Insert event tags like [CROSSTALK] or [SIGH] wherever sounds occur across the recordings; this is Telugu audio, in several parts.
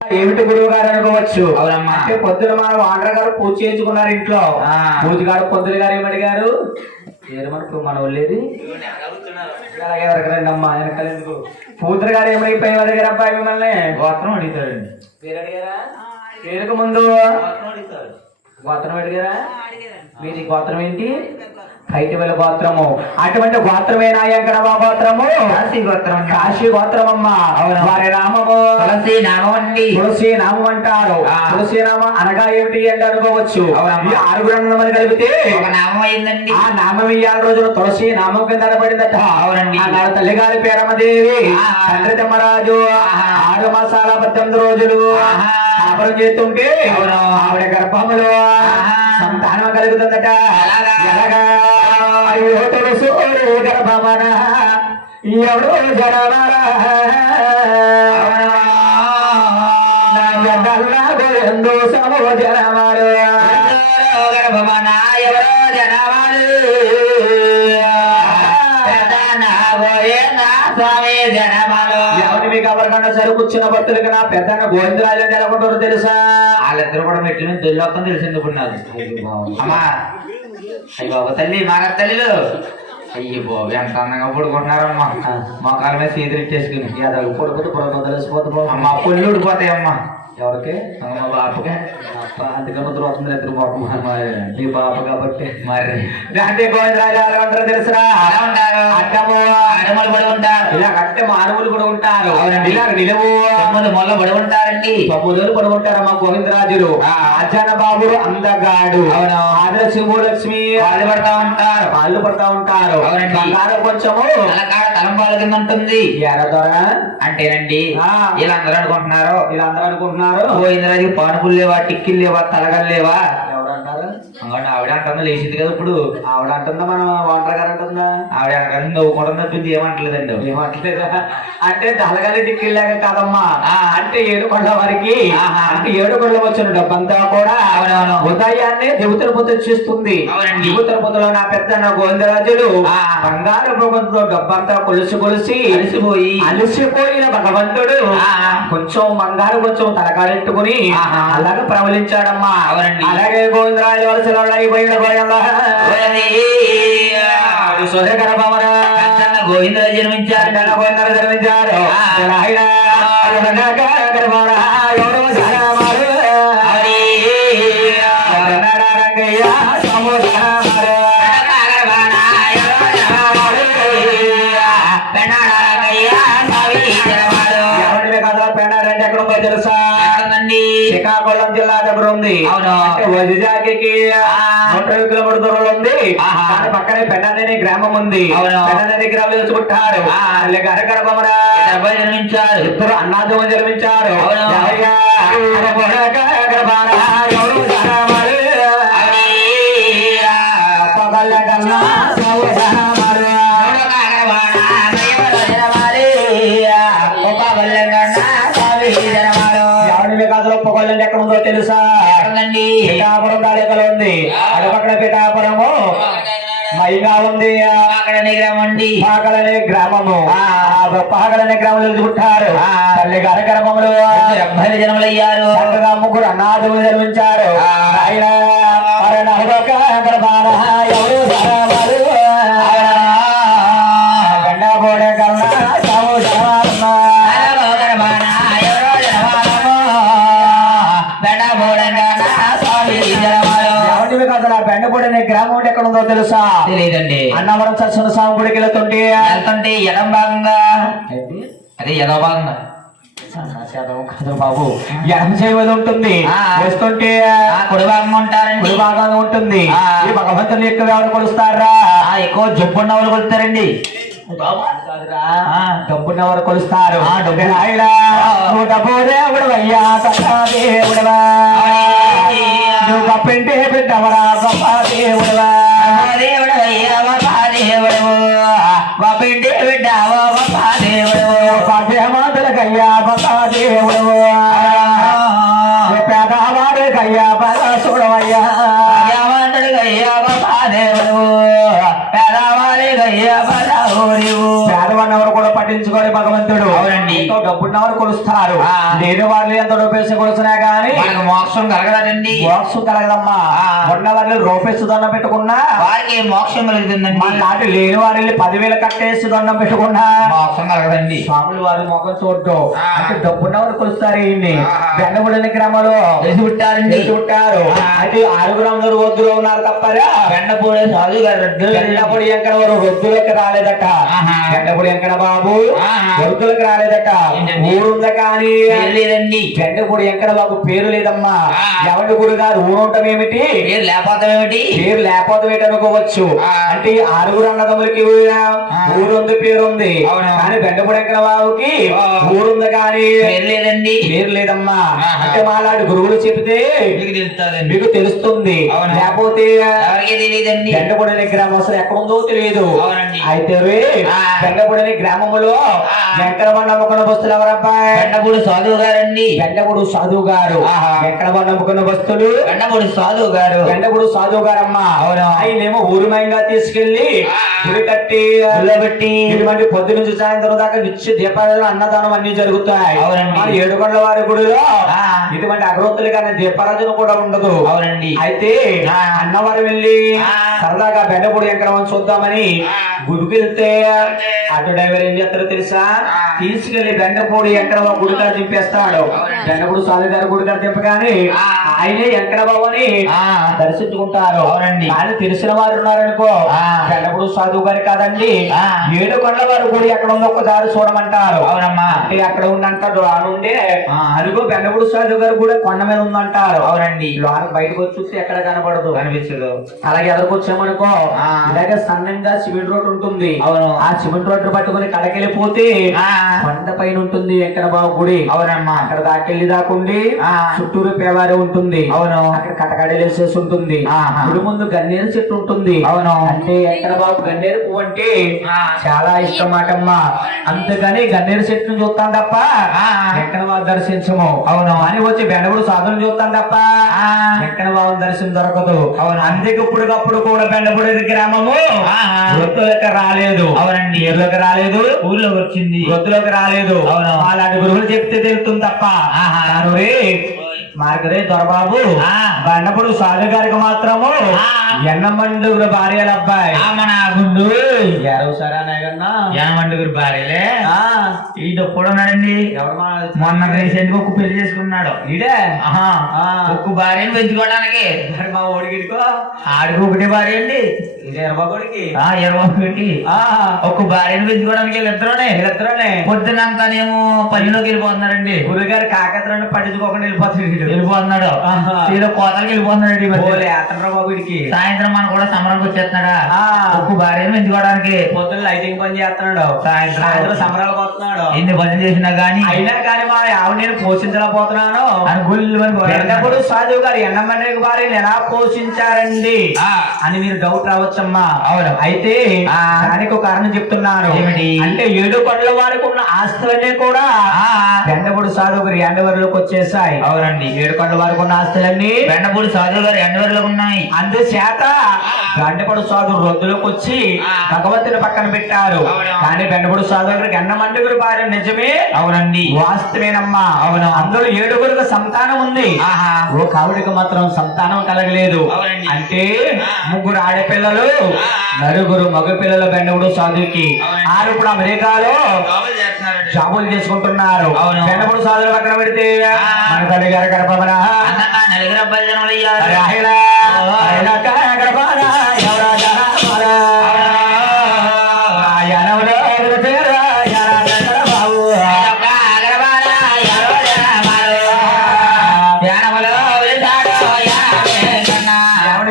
ఏమిటి గురువు గారు అనుకోవచ్చు? అవునమ్మా. అంటే పొద్దున మన వాండర్ గారు పూజ చేయించుకున్నారు ఇంట్లో. ఆ. పూజ గారు పొద్దున గారు ఏమడిగారు ఏమనుకో మన వాళ్ళేది? అలాగే అమ్మా వెనకాల ఎందుకు పూజలు గారు ఏమైపోయి అడిగారు అబ్బాయి మిమ్మల్ని? గోత్రం అడుగుతాడండి. పేరు అడిగారా? పేరుకు ముందు? గోత్రం అడిగారా? మీది గోత్రం ఏంటి? కైటవెల గోత్రము అటువంటి గోత్రమే నాయంకరమా గోత్రము కాశీ గోత్రం. కాశీ గోత్రమమ్మా అవును. వారి నామము తులసి నామం అండి తులసి నామం అంటారు. తులసి నామం అనగా ఏమిటి అంటే అనుకోవచ్చు ఆరుగురు అన్నమని కలిపితే ఒక నామం అయిందండి ఆ నామం ఇయ్యాల రోజున తులసి నామం కింద అనబడిందట అవునండి. ఆ నాడు తల్లిగారి పేరమ్మదేవి ఆహా. తండ్రి తిమ్మరాజు. ఆరు మాసాల పద్దెనిమిది రోజులు. కాపురం చేస్తుంటే. ఆవిడ గర్భములో. సంతానం కలుగుతుందట ఎలాగా? ఎలాగా అయ్యో గర్భమన ఎవడో జనవరా? నా సమో జనవరా గర్భమన ఎవరో జనవాడు పెద్దన గోవింద స్వామి జనమలు ఎవరి మీకు ఎవరికన్నా సరుకుచ్చిన భక్తులకి నా పెద్దన్న గోవిందరాజు అని తెలుసా వాళ్ళిద్దరు కూడా మెట్టిన దొల్లొక్కని తెలిసింది ఇప్పుడు నాకు అమ్మా అయ్యి బాబు తల్లి మార తల్లిలు. అయ్యి బాబు ఎంత అందంగా పడుకుంటున్నారమ్మా. మోకాల మీద సీతులు ఇట్టేసుకుని. యాదవ్ కొడుకుతో పొలం తెలిసిపోతే బాబు. అమ్మ పొల్లు ఊడిపోతాయి అమ్మా ఎవరికి మా బాపుకే. అందుకన్నా దూరం ఇద్దరు నీ పాప కాబట్టి. మరి. అంటే గోవిందరాజు ఎలా ఉంటారో తెలుసురా? ఎలా ఉంటారు? అడ్డము అడమలు పడి ఉంటారు. ఇలా కట్టే మానవులు కూడా ఉంటారు. ఇలా నిలువు తొమ్మిది మొల్ల పడి ఉంటారండి తొమ్మిదిలు కూడా ఉంటారు మా గోవిందరాజులు. ఆ. అజ్జన బాబులు అందగాడు. అవును. ఆదర శివలక్ష్మి వాళ్ళు పడతా ఉంటారు. వాళ్ళు పడతా ఉంటారు. బంగారం కొంచెము. తలకాడ తలంపాల కింద ఉంటుంది. ఎర దొర. అంటేనండి ఆ. వీళ్ళందరూ అనుకుంటున్నారు. ఇలా అందరూ అనుకుంటున్నారు. పోయిందిరాజు పానుపులు లేవా? టిక్కిలు లేవా? తలగలు లేవా? ఆవిడ అంటుంది లేచింది కదా ఇప్పుడు ఆవిడ అంటుందా మనం వాంటర్ గారు అంటుందా ఆవిడ అనగానే నవ్వుకోవడం తప్పింది ఏమంటలేదండి ఏమంటలేదా అంటే దళగాలి దిక్కిళ్ళాక కాదమ్మా. అంటే ఏడుకొండ వారికి. అంటే ఏడుకొండ వచ్చిన డబ్బంతా కూడా. ఉదయాన్నే దేవతల పొద్దు చేస్తుంది. దేవతల పొద్దులో నా పెద్ద నా గోవిందరాజులు ఆ. బంగారు భగవంతుడు డబ్బంతా కొలుసు కొలిసి అలసిపోయి అలసిపోయిన భగవంతుడు ఆ. కొంచెం బంగారు కొంచెం తలకాడెట్టుకుని. అలాగే ప్రవలించాడమ్మా అవునండి. అలాగే గోవిందరాజు వలసలో అయిపోయిన గోవింద సూర్యకర భవన గోవిందరాజు జన్మించారు గోవిందరాజు జన్మించారు ఆ. ఉంది. నూట కిలోమీటర్ దూరంలో ఉంది. దాని పక్కనే పెండనేని గ్రామం ఉంది. పెండనేని గ్రామం తెలుసుకుంటారు. గరగర బొమ్మన జన్మించారు. ఇద్దరు తెలుసుకుంటారు ఆ. తల్లి గ్రామంలో అబ్బాయిలు జన్మలయ్యారు చక్కగా ముగ్గురు అన్నాదులు జన్మించారు. ఆయన గ్రామం ఎక్కడ ఉందో తెలుసా? తెలియదండి అన్నవరం సత్సన స్వామి గుడికి వెళ్తుంటే. వెళ్తుంటే ఎడం భాగంగా అదే ఎదో భాగంగా సన్నాసేదం కాదు బాబు. ఎడం చేయవది ఉంటుంది. వస్తుంటే ఆ, కుడి భాగంగా ఉంటారండి. కుడి భాగంగా ఉంటుంది. ఈ భగవంతుని ఎక్కువ ఎవరు కొలుస్తారా? ఎక్కువ జబ్బున్న వాళ్ళు కొలుతారండి ఆ, డబ్బున్న కొలుస్తారు. నువ్వు డబ్బు దేవుడు అయ్యా తప్ప దేవుడవా. నువ్వు గొప్పింటి బిడ్డవరా గొప్ప దేవుడవా. దేవుడు చూడవయ్యా పదవుడు ఎవరు కూడా పట్టించుకోని భగవంతుడు అవునండి. ఎంతో డబ్బున్న వారు కొలుస్తారు. లేని వాళ్ళు ఎంత రూపేసి కొలుస్తున్నా గానీ మనకు మోక్షం కలగదండి మోక్షం కలగదమ్మా. వాళ్ళు రూపేసి దండం పెట్టుకున్నా. వారికి మోక్షం కలుగుతుందండి నాటి లేని వారు వెళ్ళి పదివేలు కట్టేసి దండం పెట్టుకున్నా. మోక్షం కలగదండి. స్వాములు వారి మొఖం చూడటం. అంటే డబ్బున్న వారు కొలుస్తారు ఈయన్ని. ఆహా. బెండబుడిని గ్రామంలో. ఉంటారు ఆ. అయితే ఆరుగురు అందరూ వద్దులో ఉన్నారు తప్పరా బెండపూడే సాధు గారు బెండపూడి వెంకట వారు వృద్ధులకు రాలేదట. బెండపూడి వెంకట బాబు ఆహా. వృద్ధులకు రాలేదట? ఊరుందా కానీ? లేదండి. బెండపూడి వెంకట బాబు పేరు లేదమ్మా. ఎవరి గుడి గారు ఊరుంటాం ఏమిటి పేరు లేకపోతాం ఏమిటి పేరు లేకపోతే ఏంటి అనుకోవచ్చు. అంటే ఆరుగురు అన్నదమ్ములకి. ఊరుంది పేరు ఉంది అవును. కానీ బెండపూడి వెంకట బాబుకి. ఊరుంది కానీ పేరు లేదండి పేరు లేదమ్మా. అంటే మాలాంటి గురువులు చెబితే మీకు తెలుస్తుంది. లేకపోతే తెలియదండి బెండపూడి గ్రామం అసలు ఎక్కడ ఉందో తెలియదు. అయితే రే, ఆ. బెండపూడి గ్రామంలో. వెంకటబండ నమ్ముకున్న బస్తులు ఎవరబ్బాయి బెండపూడి సాధువు గారండి బెండపూడు సాధువు గారు ఆహా. నమ్ముకున్న బస్తులు బెండపూడి సాధువు గారు బెండపూడు సాధువు గారమ్మ అవును. ఆయనేమో ఊరుమయంగా తీసుకెళ్ళి. గుడి కట్టి గుల్లబెట్టి ఇటువంటి పొద్దు నుంచి సాయంత్రం దాకా నిత్య దీపారాధన అన్నదానం అన్ని జరుగుతాయి అవునండి. ఏడుకొండల వారి గుడిలో. ఇటువంటి అగరొత్తులు కానీ దీపారాధన కూడా ఉండదు అవునండి అయితే. అన్నవారు వెళ్ళి. సరదాగా బెండపూడి ఎక్కడ చూద్దామని ఆ. గుడికి వెళ్తే ఆటో డ్రైవర్ ఏం చేస్తారో తెలుసా. తీసుకెళ్ళి బెండపూడి ఎక్కడ గుడికాడ దింపేస్తాడు. బెండపూడి స్వామి గారి గుడికాడ దింపగానే. ఆయనే వెంకట బాబుని ఆ. దర్శించుకుంటారు అవునండి. కానీ తెలిసిన వారు ఉన్నారనుకో. బెండపూడి సాధువు గారి కాదండి. ఏడు కొండల వారి గుడి ఎక్కడ ఉందో ఒకసారి చూడమంటారు అవునమ్మా అంటే అక్కడ ఉందంటారు రానుండే ఆ. అదిగో బెండపూడి సాధువు గారి కూడా కొండ మీద ఉందంటారు అవునండి లోన బయటకు వచ్చి చూస్తే ఎక్కడ కనబడదు కనిపించదు అలాగే ఎదురుకొచ్చామనుకో. ఇలాగే సన్నంగా సిమెంట్ రోడ్ ఉంటుంది అవును. ఆ సిమెంట్ రోడ్ పట్టుకుని కడకెళ్ళిపోతే ఆ. కొండ పైన ఉంటుంది వెంకట బాబు గుడి అవునమ్మా అక్కడ దాకెళ్ళి దాకుండి. చుట్టూరు పేవారి ఉంటుంది అవును. అక్కడ కటకడలేసేసి ఉంటుంది. గుడి ముందు గన్నేరు చెట్టు ఉంటుంది అవును. అంటే వెంకట బాబు గన్నేరు పువ్వు అంటే ఆ. చాలా ఇష్టం మాటమ్మా అంతేగాని గన్నేరు చెట్టును చూస్తాం తప్ప ఆ. వెంకట బాబు దర్శించము అవును. అని వచ్చి బెండగుడు సాధన చూస్తాం తప్ప ఆ. వెంకట బాబు దర్శనం దొరకదు అవును. అందుకే ఇప్పటికప్పుడు కూడా బెండపూడి గ్రామము వృత్తులకు రాలేదు అవునండి. ఏర్లోకి రాలేదు ఊర్లోకి వచ్చింది వృత్తులోకి రాలేదు అవును. అలాంటి గురువులు చెప్తే తెలుస్తుంది తప్ప ఆహా. మార్గరే దొరబాబు. ఆ. బండపుడు సాధు గారికి మాత్రము. ఎన్నమండుగురు భార్యల అబ్బాయి. మన గుండు. ఎరవు సరే నాయకన్నా యనమండుగురు భార్యలే. ఎవరు మా మొన్న రీసెంట్గా ఒక పెళ్ళి చేసుకున్నాడు. ఆ. ఒక్క భార్యను పెంచుకోవడానికి. మా ఓడిగిడికో ఆడికి ఒకటే భార్య అండి. ఇదే ఎరబాబుడికి ఆ, ఒక్క భార్యను పెంచుకోవడానికి వీళ్ళిద్దరునే వీళ్ళిద్దరూనే. పొద్దునంతానేమో పనిలోకి వెళ్ళిపోతున్నారండి. గురుగారు కాకత్రాన్ని పట్టించుకోకుండా వెళ్ళిపోతుంది. వెళ్ళిపోతున్నాడు. ఏదో కోతలకి వెళ్ళిపోతున్నాడు అతను సాయంత్రం మనం కూడా సమరంకి వచ్చేస్తున్నాడా. ఒక్క భార్యను పెంచుకోవడానికి పొద్దున్న లైటింగ్ పని చేస్తున్నాడు. సాయంత్రం. సంబరాలకు వస్తున్నాడు. ఎన్ని పనులు చేసినా గానీ. అయినా కానీ మా ఆవిడ నేను పోషించలేకపోతున్నాను. వెంకటపుడు సాధువు గారు ఎండమండ్రి వారిని ఎలా పోషించారండి? ఆ. అని మీరు డౌట్ రావచ్చమ్మా. అవును. అయితే. దానికి ఒక కారణం చెప్తున్నాను. ఏమిటి? అంటే ఏడు కొండల వారికి ఉన్న ఆస్తులన్నీ కూడా వెంకటపుడు సాధువు గారు ఎండవరిలోకి వచ్చేసాయి అవునండి ఏడు కొండల వారికి ఉన్న ఆస్తులన్నీ బెండపూడి సాధువు గారు ఎండవరిలో ఉన్నాయి అందుచేత గండపడు సాధు రొద్దులోకి వచ్చి. భగవంతుని పక్కన పెట్టారు. కానీ బెండపడు సాధు గారికి ఎన్నమండుగురు భార్య నిజమే అవునండి వాస్తవేనమ్మా అవును. అందులో ఏడుగురికి సంతానం ఉంది ఆహా. ఓ కావుడికి మాత్రం సంతానం కలగలేదు. అంటే. ముగ్గురు ఆడపిల్లలు. నలుగురు మగ పిల్లలు బెండవుడు సాధుకి. ఆరు ఇప్పుడు అమెరికాలో జాబులు చేసుకుంటున్నారు. బెండవుడు సాధుల పక్కన పెడితే. మన తల్లి గారి నలుగురు అబ్బాయి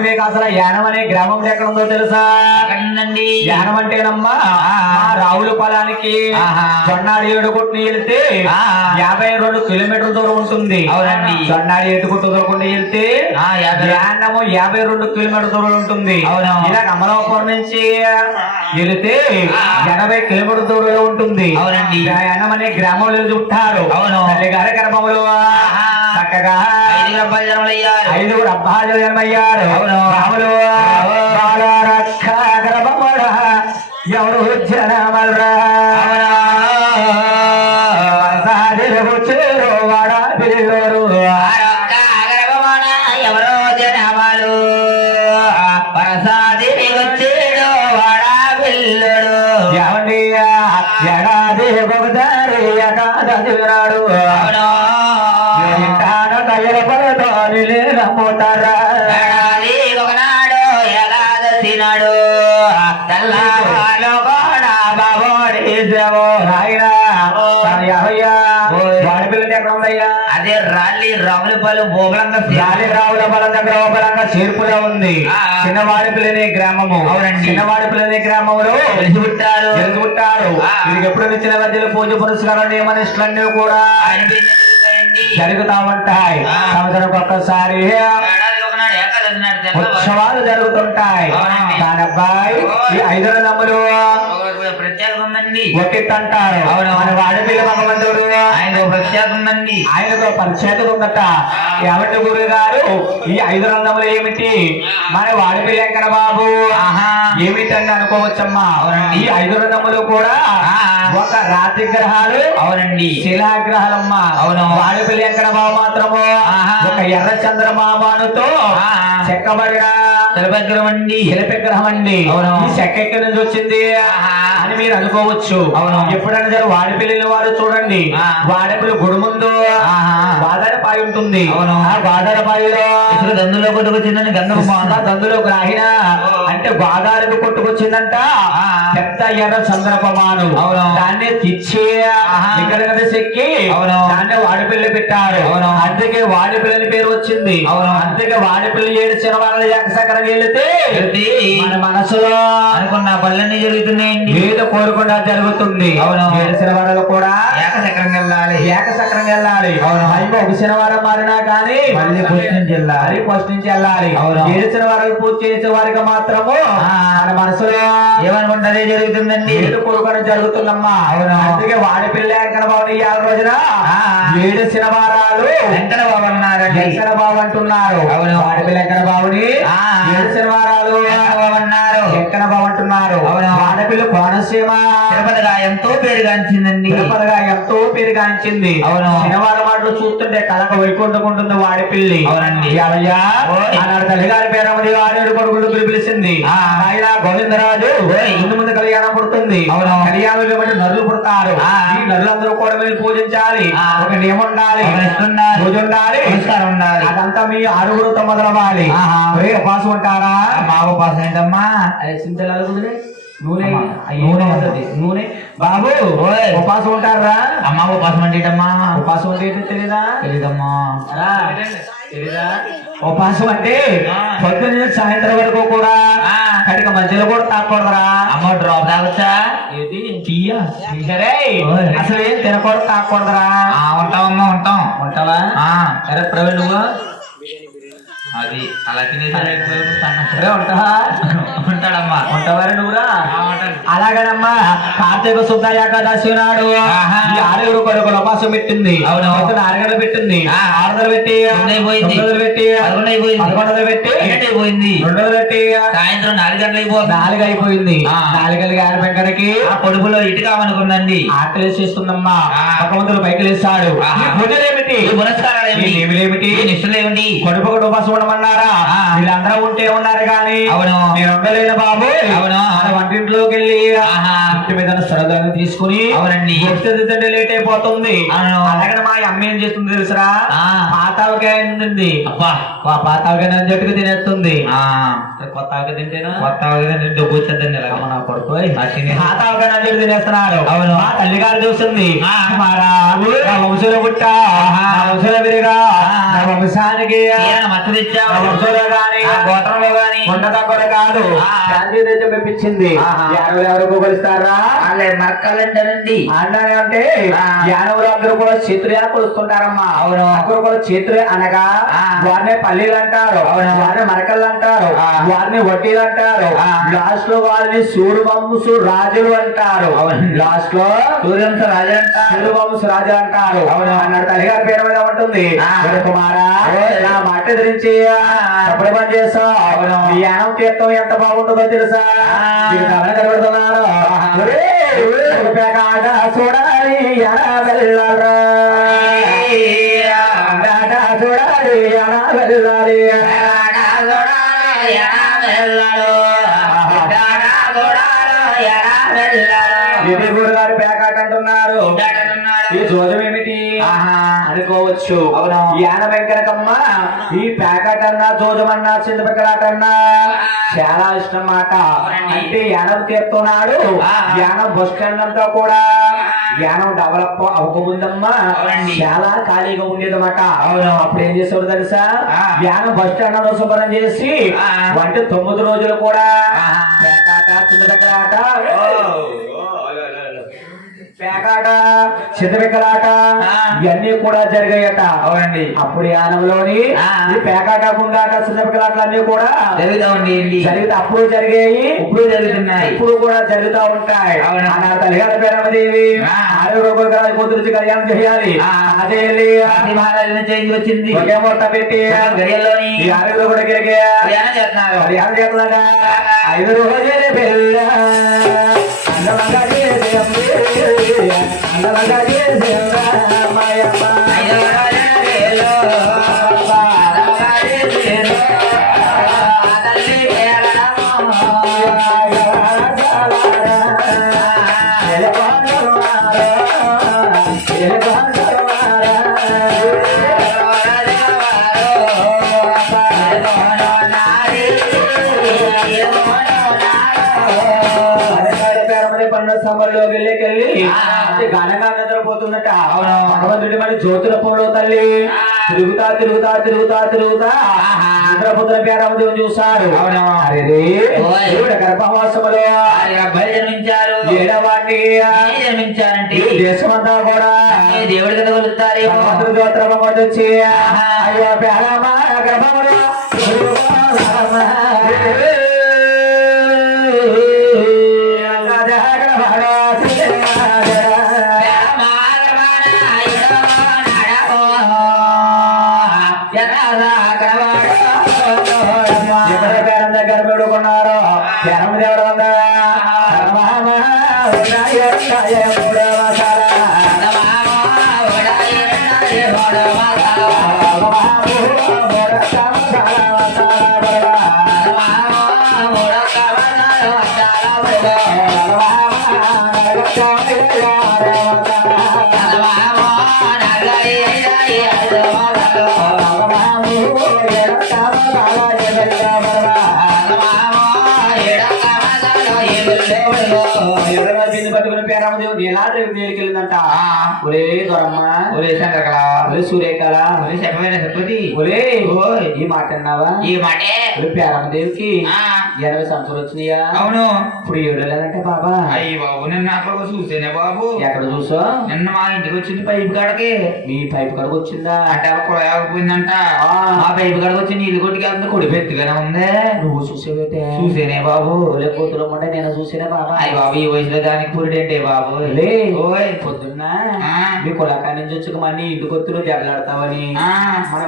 మీకు అసలు యానం అనే గ్రామం ఎక్కడ ఉందో తెలుసా? యానం అంటేనమ్మా రావుల పొలానికి. జొన్నాడి ఏడుగుట్టుని వెళ్తే. యాభై రెండు కిలోమీటర్ల దూరం ఉంటుంది అవునండి. జొన్నాడి ఏడుగుట్టు దూరకుండా వెళ్తే ఆ, యాభై- రెండు కిలోమీటర్ దూరం ఉంటుంది అవును. ఇలా అమలాపురం నుంచి వెళితే. ఎనభై కిలోమీటర్ దూరంలో ఉంటుంది అవునండి. యానం అనే గ్రామంలో చుట్టారు అవును. తల్లి గారి గర్భములు. చక్కగా ఐదుగురు అబ్బాయిలు జన్మయ్యారు అవును. రాములు గర్భముల ఎవరు వచ్చారా వరస ఎక్కడ ఉందయ్యా అదే రాళ్ళి రాములపాలెం బోబలంగా గాలి రావుల బలం దగ్గర ఒక బలంగా చేర్పులో ఉంది. చిన్నవాడి పిల్లని గ్రామము. అవునండి. చిన్నవాడి పిల్లని గ్రామంలో తెలుసుకుంటారు ఆ. వీరికి ఎప్పుడు ఇచ్చిన మధ్యలో పూజ పురస్కారం నియమనిష్టలన్నీ కూడా ఆయన బిడ్డ తిరుగుతాయండి. జరుగుతా ఉంటాయి ఆ. సంవత్సరం ఒక్కసారి ఉత్సవాలు జరుగుతుంటాయి. దాని అబ్బాయి ఈ ఐదు నమ్ములు ఉందండి ఒకెత్తు అంటారు అవును. మన వాడి పిల్ల భగవంతుడు ఆయన ఒక ప్రత్యేకత ఉందండి ఆయనతో పరిచేత ఉందట ఏమంటే గురువు గారు ఈ ఐదు రంగములు ఏమిటి మన వాడిపల్లి వెంకట బాబు ఆహా. ఏమిటని అనుకోవచ్చమ్మా. ఈ ఐదు రంగములు కూడా. ఒక రాతి గ్రహాలు అవునండి శిలాగ్రహాలమ్మా అవును. వాడిపల్లి వెంకట బాబు మాత్రము ఆహా. ఒక ఎర్ర చంద్రమామానుతో ఆ. చెక్కబడిన శిలభగ్రం అండి శిల్ప గ్రహం అండి అవును. ఈ చెక్క ఎక్కడి నుంచి వచ్చింది. అని మీరు అనుకోవచ్చు అవును. ఎప్పుడైనా సరే వాడిపల్లి వారు చూడండి. వాడిపల్లి గుడి ముందు ఆహా. బాదరపాయి ఉంటుంది అవును. ఆ బాదరపాయిలో ఇసుక దందులో కొట్టుకొచ్చిందని గంధం దందులో గ్రాహిన ఓ. అంటే గోదావరికి కొట్టుకొచ్చిందంట. పెద్ద ఎర్ర చంద్రపమాను అవును. దాన్ని తెచ్చి. ఇక్కడ కదా చెక్కి అవును. దాన్ని వాడిపిల్లి పెట్టారు అవును. అందుకే వాడిపిల్లని పేరు వచ్చింది అవును. అందుకే వాడిపిల్లి ఏడిచిన వాళ్ళ ఎక్కసక్కడికి వెళితే వెళ్తే మన మనసులో అనుకున్న పనులన్నీ జరుగుతున్నాయండి ఏదో కోరుకుండా జరుగుతుంది అవును. ఏడిసిన వాళ్ళు కూడా ఏకచక్రంగా వెళ్ళాలి ఏకసక్రంగా వెళ్ళాలి అవును. అయిపో ఒక శనివారం మారినా కానీ మళ్ళీ నుంచి వెళ్ళాలి. నుంచి వెళ్ళాలి అవును. ఏడిచిన వారికి పూజ చేసే వారికి మాత్రము. మన మనసులో ఏమనుకుంటారే జరుగుతుందండి ఏడు కోరుకొని జరుగుతుందమ్మా అవును. అందుకే వాడి పిల్ల వెంకట బాబు ఇవాళ రోజున. ఏడు శనివారాలు వెంకట బాబు అన్నారండి వెంకట బాబు అంటున్నారు అవును. వాడి పిల్ల వెంకట బాబుని. ఏడు శనివారాలు వెంకట బాబు అన్నారు వెంకట బాబు అంటున్నారు అవును. తిరుపతిగా ఎంతో పేరుగాంచిందండి తిరుపతిగా ఎంతో పేరుగాంచింది అవును. శనివారం మాటలు చూస్తుంటే కలక వైకుంఠం ఉంటుంది వాడి పిల్లి అవునండి. ఓయ్. ఆనాడు తల్లిగారి పేరమది ఆరేడు కొడుకులు పిలిపిలిసింది ఆ. ఆయన గోవిందరాజు. ముందు ముందు కళ్యాణం పుడుతుంది అవును. కళ్యాణం బట్టి నరులు పుడతారు. ఈ నరులందరూ కూడా మీరు పూజించాలి ఆ. ఒక నియమం ఉండాలి. పూజ ఉండాలి ఉండాలి అదంతా మీ ఆరుగురుతో మొదలవ్వాలి ఉపాసం ఉంటారా మా ఉపాసన ఏంటమ్మా అదే చింతలు నూనె అమ్మా, నూనె ఉంటది. నూనె? బాబు. ఉపాసం ఉంటారా అమ్మ ఉపాసన అంటే ఏంటమ్మా? ఉపాసం అంటే తెలీదా? తెలీదమ్మా. తెలీదా? ఉపాసం అంటే. పొద్దున్న సాయంత్రం వరకు కూడా ఆ. కడిక మధ్యలో కూడా తాకూడదురా అమ్మ డ్రాప్ తాగొచ్చా? ఏది? టీయా? సరే. అసలు ఏం తినకూడదు తాకూడదురా ఆ, ఉంటామమ్మా ఉంటాం. ఉంటావా? సరే ప్రవీణ్ నువ్వు? అది అలా తినేసరి సరే ఉంటావా ఉంటాడమ్మా. ఉంటావారా నువ్వురా. అలాగనమ్మా. కార్తీక శుద్ధ ఏకాదశి నాడు ఆరుగురు కొడుకులు ఉపాసం పెట్టింది. ఆరుగడ పెట్టింది. ఆ. ఆరు వందలు పెట్టి అయిపోయింది. వందలు పెట్టి పదకొండు అయిపోయింది. పదకొండు వందలు పెట్టి అయిపోయింది రెండు పెట్టి సాయంత్రం నాలుగు గంటలు అయిపోతుంది నాలుగు అయిపోయింది. ఆరు వెంకటకి ఆ పొడుపులో ఇటు కావనుకుందండి ఆకలి. ఒక వందలు పైకి లేస్తాడు. పూజలేమిటి ఈ పురస్కారాలు ఏమిటి? ఈ ఏమిటి ఏమిటి ఒకటి ఉపాసం ఉండమన్నారా ఆ. వీళ్ళందరూ ఉంటే ఉన్నారు కానీ అవును. నేను ఉండలేను బాబు. అవును. వంటింట్లోకి వెళ్ళి మీద సరదాగా తీసుకుని అవునండి. వస్తే లేట్ అయిపోతుంది. అలాగే మా అమ్మ ఏం చేస్తుంది తెలుసురా? ఆ. పాతావకాయ ఉంది అబ్బా. పాతావకాయ అని చెట్టుకు తినేస్తుంది. ఆ, కొత్త ఆవకాయ తింటేనా? కొత్త డబ్బు వచ్చేద్దండి ఇలా అమ్మ నా కొడుకు? పాతావకాయ అని చెప్పి తినేస్తున్నారు. అవును. మా తల్లి గారు చూస్తుంది. మారా వంశంలో పుట్ట. వంశంలో విరిగా. వంశానికి. మచ్చ కాదు దేశం. యానవులు ఎవరు కొలుస్తారా అంటే. యానవులు అందరూ కూడా చేతులు కొలుస్తుంటారమ్మా అవును. అందరూ కూడా చేతులు అనగా. వారిని పల్లీలు అంటారు. వారిని మరకలు అంటారు. వారిని వడ్డీలు అంటారు. లాస్ట్లో వారిని సూర్యవంశు రాజులు అంటారు. లాస్ట్లో సూర్యంశ రాజు అంటారు సూర్యవంశు రాజు అంటారు అవును. అన్నాడు తల్లిగారి పేరు మీద ఉంటుంది ఆ. "ఒరే కుమారా. నా మాట ధరించి అప్పుడే పని చేస్తావు. ఈ యానం తీర్థం ఎంత బాగుంటుందో తెలుసా? కనబడుతున్నారు. చూడాలి ఎలా వెళ్ళరా చూడాలి యాన వెళ్ళాలి. గురుగారు పేకాట అంటున్నారు ఈ జోదం ఏమిటి అనుకోవచ్చు. అవును. యాన వెంకటకమ్మ ఈ ప్యాకెట్ అన్నా జోదం అన్నా చింతపక్కలాట అన్నా చాలా ఇష్టం మాట. అంటే యానం తీరుతున్నాడు. యానం బస్ స్టాండ్ అంతా కూడా యానం డెవలప్ అవ్వకముందమ్మా. చాలా ఖాళీగా ఉండేదన్నమాట. అప్పుడు ఏం చేసేవాడు తెలుసా. యానం బస్ స్టాండ్ శుభ్రం చేసి. వంటి తొమ్మిది రోజులు కూడా. పేకాట చింతపక్కలాట పేకాట చింతపిక్కలాట ఆ. ఇవన్నీ కూడా జరిగాయట. అవునండి. అప్పుడు యానంలోని పేకాట గుండాట చింతపిక్కలాటలు అన్ని కూడా జరుగుతా ఏంటి జరిగితే అప్పుడు జరిగాయి. ఇప్పుడు జరుగుతున్నాయి. ఇప్పుడు కూడా జరుగుతూ ఉంటాయి. అవును. తల్లిగారి పేరమదేవి. ఆరు రూపాయలు కూతురు కళ్యాణం చేయాలి. ఆ. అదే అన్ని మహారాజుల చేంజ్ వచ్చింది. ఒకే మొట్ట పెట్టి గడియల్లోని ఆరుగురు కూడా గిరిగే చేస్తున్నారు. ఐదు రోజులు అందమంగా చేసే మాయమ్మ తిరుగుతా తిరుగుతా తిరుగుతా తిరుగుతా. ఆహా. నిద్రపోతున్న పేరమదేవుని చూశారు గర్భవాసములో. అబ్బాయి జన్మించారు ఏడవాడిని జన్మించారంటే దేశమంతా కూడా దేవుడి కింద వచ్చి ఆహా. అయ్యో గర్భములో. [LAUGHS] వెళ్ళిందంట ఒరే దొరమ్మ ఒరే శంకరకళ ఒరే సూర్యకళ ఒరే చెప్పమైన సత్వతి ఒరే. ఈ మాట. అన్నావా ఈ మాటే ఆ, ఎనభై సంవత్సరాలు వచ్చినాయా? అవును. ఇప్పుడు ఏడు లేదంటే బాబా. అయ్యి బాబు నిన్న అక్కడ చూసేనే బాబు. ఎక్కడ చూసా నిన్న మా ఇంటికి వచ్చింది పైపు కాడకి. మీ పైపు కడుగు వచ్చిందా? అంటే కుళాకపోయిందంట ఆ. మా పైపు కాడకి వచ్చి నీళ్ళు కొట్టుకెళ్తుంది కొడి పెట్టుగానే ఉందే. నువ్వు చూసేవైతే? చూసేనే బాబు. కూతురు ఉంటే నేను చూసేనే బాబా. అయ్యి బాబు ఈ వయసులో దానికి పురుడేంటే బాబు? లే. ఓయ్. పొద్దున్న ఆ. మీ కులకా నుంచి వచ్చి మనీ ఇంటికి వస్తున్న దెబ్బలాడతావని ఆ. మన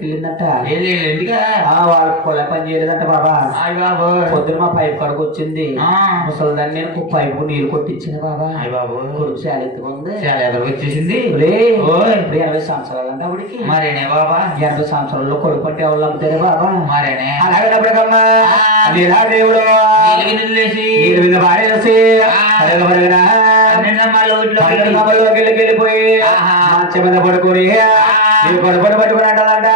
వెళ్ళిందంట. లేదు ఆ వాళ్ళ కుల పని చేయలేదంట బాబా. అయ్యి బాబు. పొద్దున మా పైపు కడుగు వచ్చింది. ముసలిదాన్ని నేను పైపు నీరు కొట్టించిన బాబా. అయ్యి బాబు కొడుకు చాలా ఎత్తుకుంది. చాలా ఎదురు వచ్చేసింది. ఇప్పుడు ఎనభై సంవత్సరాలు అంటే ఆవిడికి. మరేనే బాబా? ఎనభై సంవత్సరాల్లో కొడుకు పట్టి ఎవరు అమ్ముతారే బాబా? మరేనే? అలాగేటప్పటికమ్మా. దేవుడు. నీళ్ళు వెళ్ళి వెళ్ళిపోయి. మంచం మీద పడుకొని. పట్టుకుని అంటారంట?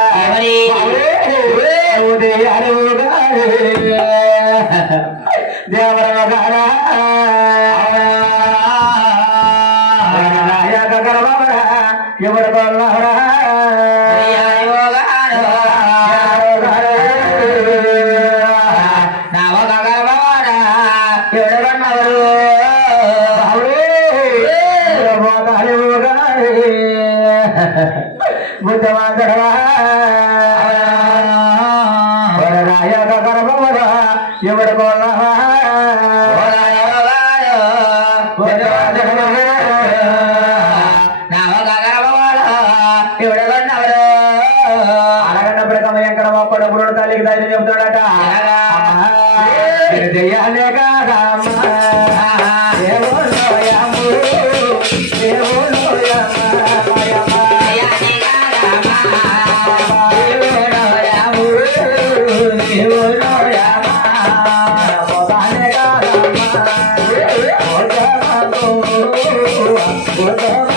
దేవరగారా ఎవరి వల్ల Yeah.